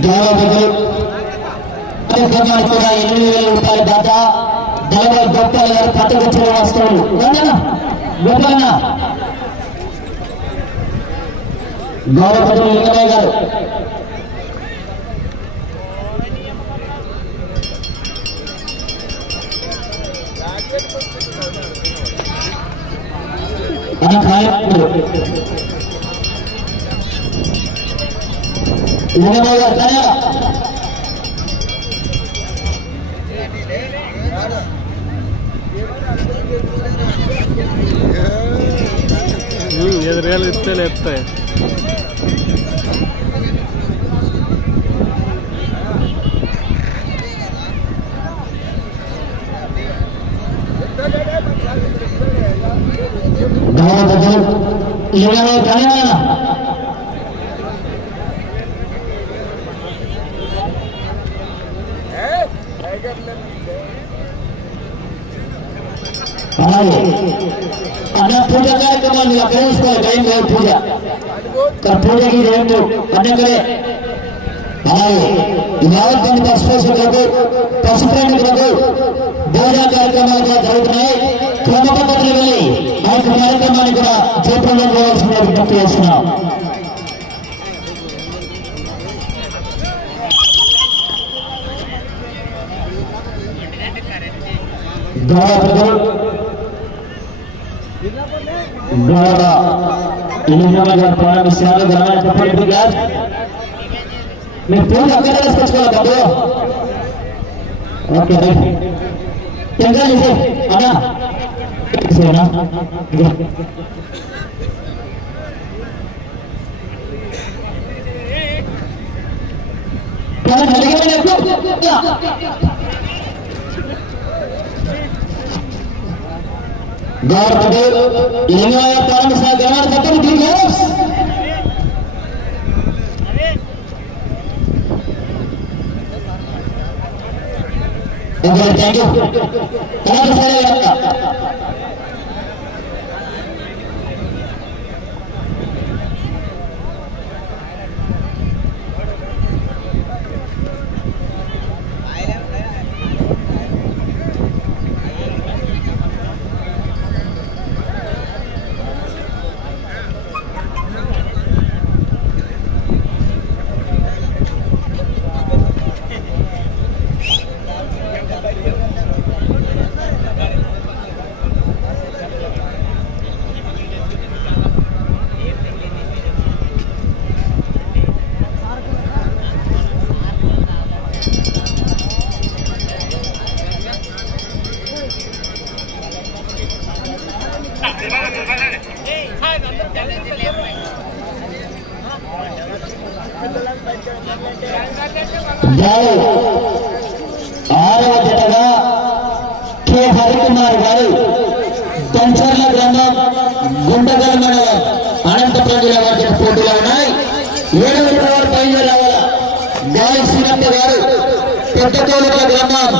దేవతలు కార్యక్రమానికి కూడా ఎనిమిది వేల రూపాయల దాత దేవ గొప్పల గారు పట్టుకొచ్చిన వస్తువులు వందనా గొప్పలన్న గౌరవపతులు లింగమయ్య గారు మన కార్యక్రమాలు ఎదురేళ్ళు ఇస్తే లేపుతాయి గౌరవపతులు వేసుకోవాలి టైం లేదు పూజ ఇక్కడ పూజకి రెండు. అన్నక్కడే అలాగే యావత్ మంది పశుపోషకులకు పశు ప్రేమికులకు భోజన కార్యక్రమాలు కూడా జరుగుతున్నాయి. క్రమ పద్ధతులు వెళ్ళి ఆ యొక్క కార్యక్రమాన్ని కూడా చేపట్టడం చేయవలసిన విజ్ఞప్తి చేస్తున్నాం. గౌరవ గౌరవ इन्होंने जब पारा मिसाल बनाया कपल ब्रिगेड मैं पूरा कर इसका चला बाबू ओके भाई चंगा जी से आना से आना क्या लगेगा आपको Gardir ini ayatkan misalnya kata di Gaps. జతగా కె. హరికుమార్ గారు దంచర్ల గ్రామం గుండగల్ మండలం అనంతపురం జిల్లా వారికి పోటీలో ఉన్నాయి. ఏడు జత వారు బయలుదేరాల గాలి శ్రీరంత గారు పెద్ద తోలుక గ్రామం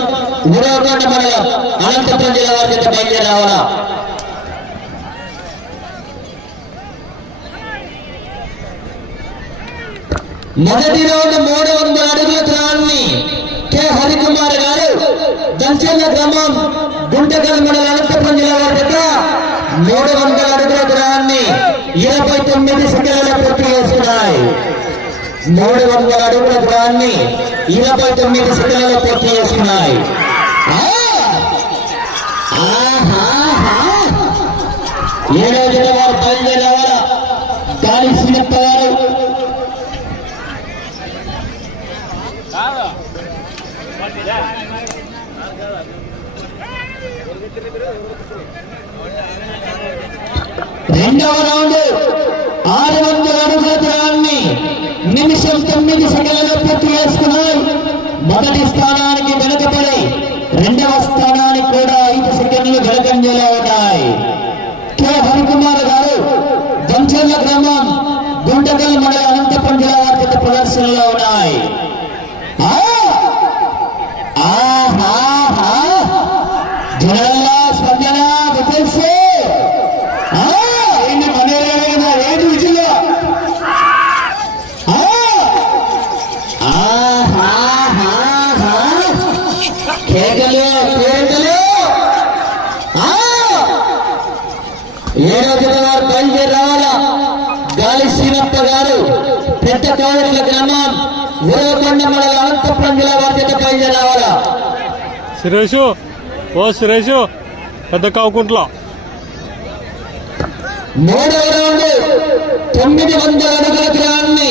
గురవకొండ మండలం అనంతపురం జిల్లా వారికి జత బయలుదేరావాలా మొదటి రౌండ్ మూడు వందల అడుగుల త్రాన్ని కె హరికుమార్ గారు దంచల్ల గ్రామం గుంటకల్ మండల అనంతపురం జిల్లా వారి దగ్గర మూడు వందల అడుగుల త్రాన్ని ఇరవై తొమ్మిది సెకండ్లలో పూర్తి చేస్తున్నాయి మూడు వందల అడుగుల త్రాన్ని ఇరవై తొమ్మిది సెకండ్లలో పూర్తి చేస్తున్నాయి ఆ! ఆహాహా! ఏడో జిల్లా వారు బయలుదేరావాలా గాలి సినిమా గారు రెండవ రౌండ్ ఆరు వందల అడుగుల దూరాన్ని నిమిషం తొమ్మిది సెకండ్లలో పూర్తి చేసుకున్నాయి. మొదటి స్థానానికి వెనుకబడి రెండవ స్థానానికి కూడా ఐదు సెకండ్లు వెనకంజలో ఉన్నాయి. కె. హరికుమార్ గారు దంచర్ల గ్రామం గుంటకల్ మండల అనంతపురం జిల్లా వారి ప్రదర్శనలో ఉన్నాయి. మరలా స్పందన విపక్ష ఏంటి మనేరే కదా? ఏంటి విజయ? కేకలు కేకలు. ఏడో జిల్లా వారు బయలుదేరి రావాలా? గాలి శ్రీనప్ప గారు పెద్ద కోవిల గ్రామం ఉరవకొండ మండల అనంతపురం జిల్లా వారి చేత బయలుదేరి రావాలా? సురేష్ ఓ సురేష్ పెద్ద కావుకుంట్లో మూడవ రౌండ్ తొమ్మిది వందల అడుగుల గ్రాన్ని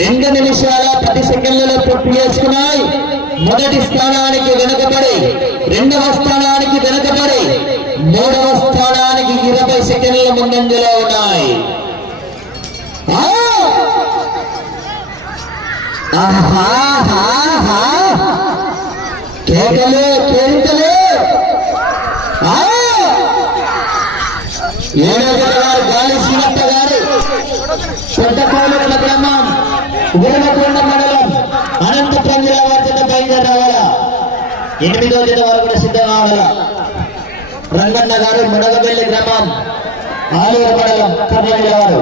రెండు నిమిషాల పది సెకండ్లలో పూర్తి చేసుకున్నాయి మొదటి స్థానానికి వెనుకబడి రెండవ స్థానానికి వెనుకబడి మూడవ స్థానానికి ఇరవై సెకండ్ల ముందంజలో ఉన్నాయి ఆ! ఆహాహాహా! కేకలు పెద్ద కోలుట్ల గ్రామం ఉరవకొండ మండలం. అనంతపురం జిల్లా వారి జత బయలుదేరి రావాలా? ఎనిమిదో జత వారు కూడా సిద్ధం కావాలా రంగన్న గారు మునగబెల్లి గ్రామం. ఆలూరు మండలం కర్నూలు జిల్లా వారు.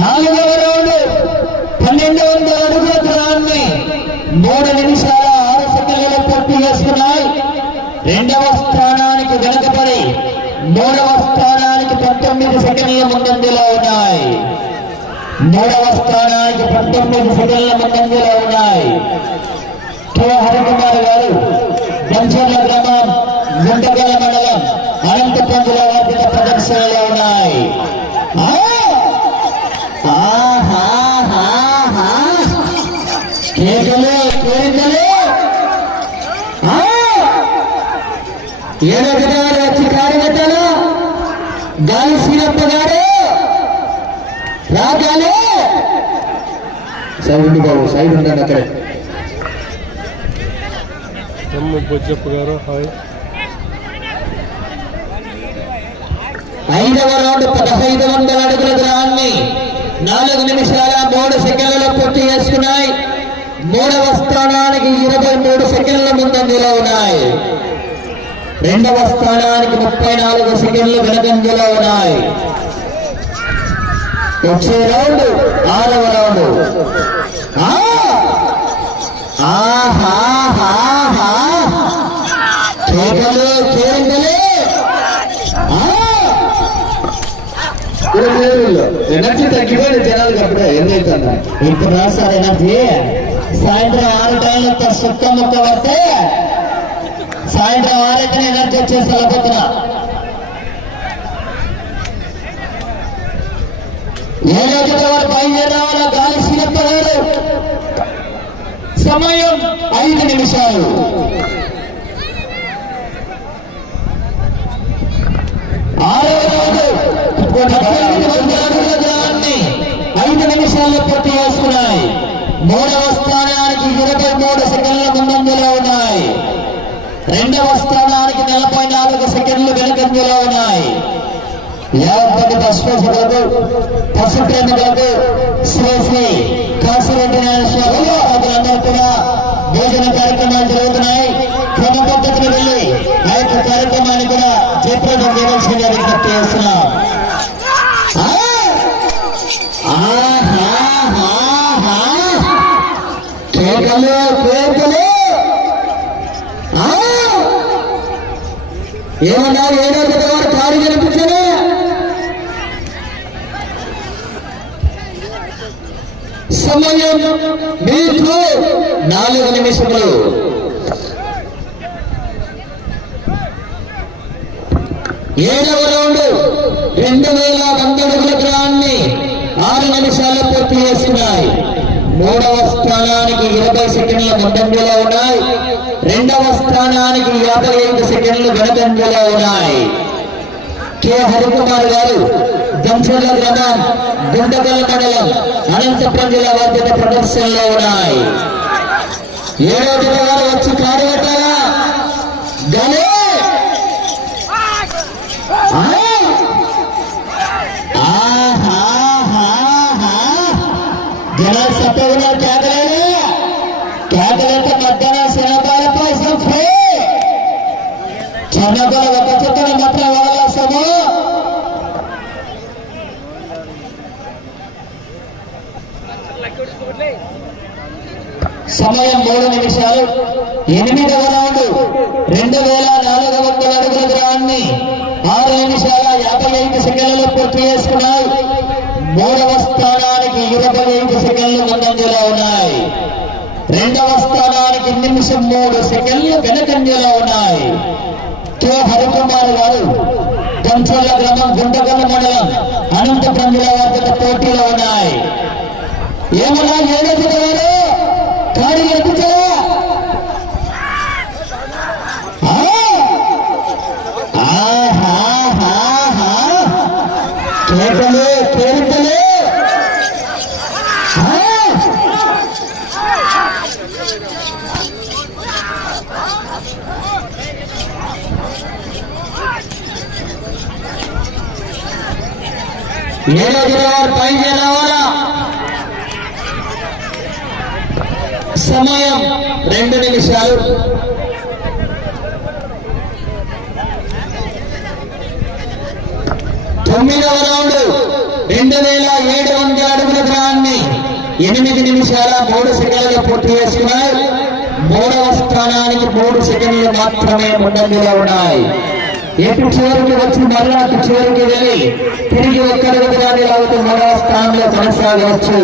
నాలుగవ రౌండ్ పన్నెండు వందల అడుగుల దూరాన్ని మూడు నిమిషాలు పూర్తి చేసుకున్నాయి. రెండవ స్థానానికి వెనుకబడి మూడవ స్థానానికి పంతొమ్మిది సెకండ్ల ముందంజలో ఉన్నాయి. మూడవ స్థానానికి పంతొమ్మిది సెకండ్ల ముందంజలో ఉన్నాయి. కె. హరికుమార్ గారు బంచర్ల గ్రామం గుంటగల మండలం అనంతపురం జిల్లా వారి ప్రదర్శనలో ఉన్నాయి. ఆ! ఆహాహాహా! కేకలు కేకలు ఆ! ఏడో గారు వచ్చి కార్యకర్తలు గాలి. శ్రీరప్ప గారు రాగాలి సైడ్ ఉండి బాబు సైడ్ ఉండండి అక్కడే. బొజ్జప్ప గారు హాయ్. ఐదవ రౌండ్ పదహైదు వందల అడుగుల దూరాన్ని నాలుగు నిమిషాల మూడు సెకండ్లలో పూర్తి చేసుకున్నాయి. మూడవ స్థానానికి ఇరవై మూడు సెకండ్ల ముందంజలో ఉన్నాయి. రెండవ స్థానానికి ముప్పై నాలుగు సెకండ్లు వెనకంజలో ఉన్నాయి. వచ్చే రౌండ్ ఆరవ రౌండ్! కేకలు! ఎనర్జీ తగ్గిపోయింది జనాలకు అప్పుడే. ఎందుకంటే ఇప్పుడు రాస్తారు ఎనర్జీ. సాయంత్రం ఆరు టైంలో సుక్క ముక్క పడితే సాయంత్రం ఆరైతే ఎనర్జీ వచ్చేసి వెళ్ళబోతున్నా ఏ రోజు వారు బయలుదేరావాలో గాలి శ్రీరప్ప సమయం ఐదు నిమిషాలు. ఆరో రోజు ఐదు నిమిషాల్లో పూర్తి చేసుకున్నాయి. మూడవ రెండవ స్థానానికి నలభై నాలుగు సెకండ్లు వెనుకంజలో ఉన్నాయి. యాభై పశుపోషకులకు పశు ప్రేమికులకు శ్రీ శ్రీ కాశీరెడ్డి నారాయణ స్వామిలో ప్రజలందరూ కూడా భోజన కార్యక్రమాలు జరుగుతున్నాయి. క్రమ పద్ధతిని వెళ్ళి ఆ యొక్క కార్యక్రమాన్ని కూడా జయప్రదం చేయవలసిందిగా విజ్ఞప్తి చేస్తున్నాం ఆ! ఆహాహాహా! కేకలు కేకలు ఆ! ఏమన్నా ఏడాది వారు కారు కనిపించలే సమయం మీకు నాలుగు నిమిషములు. ఏడవ రౌండ్ రెండు వేల వంద అడుగుల గ్రాన్ని ఆరు నిమిషాలు పూర్తి చేస్తున్నాయి. మూడవ స్థానానికి ఇరవై సెకండ్ల ముందంజలో ఉన్నాయి. రెండవ స్థానానికి యాభై ఐదు సెకండ్లు వెనకంజలో ఉన్నాయి. కె. హరికుమార్ గారు దంచర్ల గ్రామం గుంటకల్ మండలం అనంతపురం జిల్లా బాధ్యత ప్రదర్శనలో ఉన్నాయి. ఏడో జిల్లా గారు వచ్చి కార్యకర్తగా గలే ఆహా ఆహాహాహా! జనాలు సమయం మూడు నిమిషాలు. ఎనిమిదవ రౌండ్ రెండు వేల నాలుగు వందల అడుగుల దూరాన్ని ఆరు నిమిషాల యాభై ఐదు సెకండ్లలో పూర్తి చేసుకున్నాయి. మూడవ స్థానానికి ఇరవై ఐదు సెకండ్లు ముందంజలో ఉన్నాయి. రెండవ స్థానానికి నిమిషం మూడు సెకండ్లు వెనకంజలో ఉన్నాయి. కె. హరికుమార్ గారు గంచోళ్ళ గ్రామం గుండగల మండలం అనంతపురం జిల్లా వారి పోటీలో ఉన్నాయి. ఏమన్నా ఏడో గారు కాడి ఎత్తుచారా కేకలు కేకలు ఆ! ఏడో గిరివారు పైకి రావాలా సమయం రెండు నిమిషాలు. తొమ్మిదవ రౌండ్ రెండు వేల ఏడు వందల అడుగుల గ్రాన్ని ఎనిమిది నిమిషాల మూడు సెకండ్లు పూర్తి చేసుకున్నారు మూడవ స్థానానికి మూడు సెకండ్లు మాత్రమే ముందంజలో ఉన్నాయి. ఎటు చివరికి వచ్చి మరలా అటు చివరికి వెళ్ళి తిరిగి ఒక్కడుగు దూరాన్ని లాగుతూ మూడవ స్థానంలో కొనసాగవచ్చు.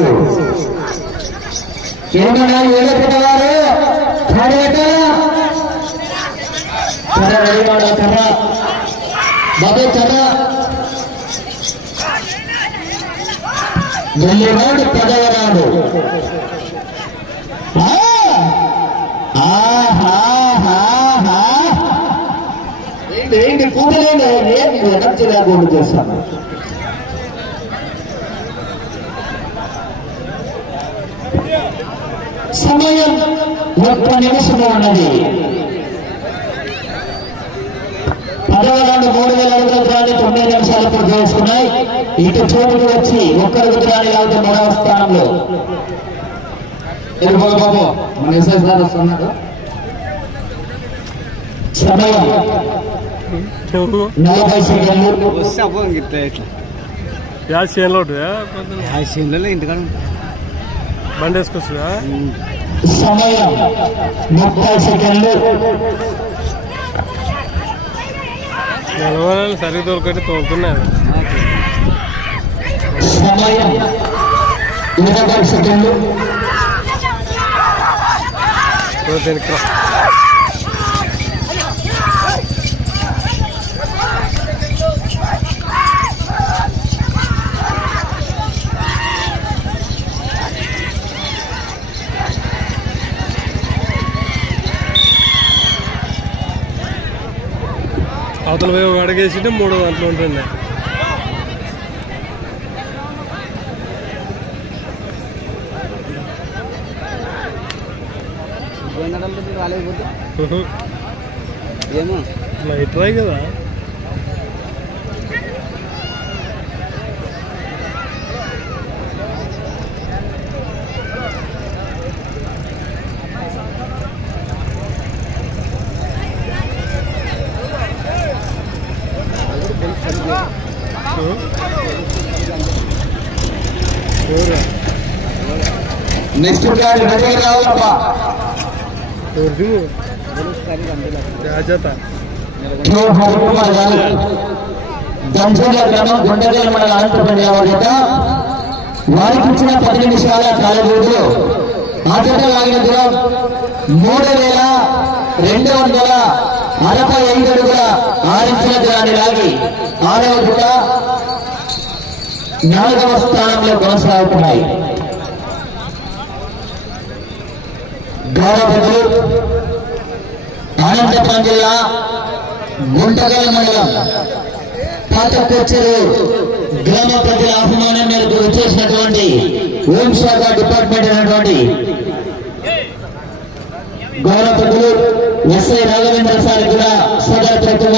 ఏమన్నా ఏదో పెట్టవారు కర్ర రెడీవాడ కర్ర బాబు కర్ర వెళ్ళినాడు పదవనాడు ఏంటి ఏంటి ఏం ఎనర్జీ లేకుండా చేస్తాను. సమయం ఒక్క నిమిషం ఉన్నది. పదవ రెండు మూడు వేల అడుగుల దూరాన్ని తొమ్మిది నిమిషాలు పూర్తి చేసుకున్నాయి. ఇటు చోటుకు వచ్చి ఒక్కరు దూరాన్ని కాబట్టి మూడవ స్థానంలో. బాబు మన వస్తున్నారు సమయం నలభై సెకండ్లు వస్తే అబ్బో ఇట్లా ఇట్లా యా చేనులో ఆ సీన్లలో ఇంటికాడ బండి వేసుకొస్తుందా సమయం ముప్పై సెకండ్లు నిలవాలి సరిగ్గా. దొరకటి తోలుతున్నాయి సమయం ఇరవై సెకండ్లు అవతల పోయి ఒక అడిగేసింటే మూడు దాంట్లో ఉంటుంది. ఏమో. రాయి కదా. నెక్స్ట్ గాడి రెడీ రావాలప్పా. గ్రామం గుండెగల మండల అనంతపురం జిల్లా వారి వారికి ఇచ్చిన పది నిమిషాల కాలవ్యవధిలో ఆ జత లాగిన దూరం మూడు వేల రెండు వందల అరవై ఐదు అడుగుల ఆరించిన దూరాన్ని లాగి ఆరవ జత నాలుగవ స్థానంలో కొనసాగుతున్నాయి. అనంతపురం జిల్లా గుంటగల్ మండలం పాతకొచ్చేరు గ్రామ ప్రజల అభిమానం మేరకు వచ్చేసినటువంటి హోంశాఖ డిపార్ట్మెంట్ అయినటువంటి గౌరవ ఎస్ఐ రాఘవేంద్ర సార్ కూడా సదర్ ప్రతిమ